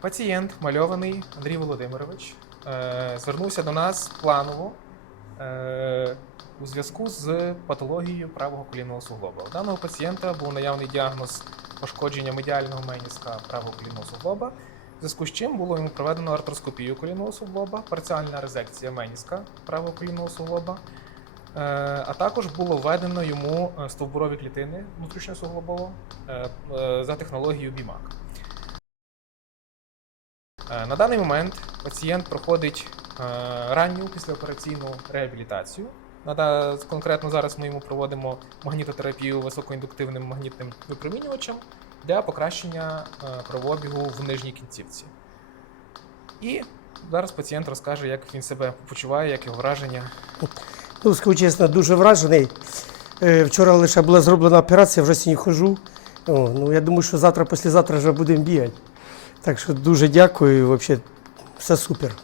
Пацієнт, мальований Андрій Володимирович, е, звернувся до нас планово е, у зв'язку з патологією правого колінного суглоба. У даного пацієнта був наявний діагноз пошкодження медіального меніска правого колінного суглоба, в зв'язку з чим було йому проведено артроскопію колінного суглоба, парціальна резекція меніска правого колінного суглоба. Е, А також було введено йому стовбурові клітини внутрішньосуглобово за технологією BIMAC. Е, На даний момент пацієнт проходить е, ранню післяопераційну реабілітацію. Конкретно зараз ми йому проводимо магнітотерапію високоіндуктивним магнітним випромінювачем для покращення е, кровообігу в нижній кінцівці. І зараз пацієнт розкаже, як він себе почуває, як його враження. Ну, скажу чесно, дуже вражений. Е, Вчора лише була зроблена операція, вже сьогодні хожу. О, ну, я думаю, що завтра, післязавтра вже будемо бігати. Так що дуже дякую, взагалі, все супер.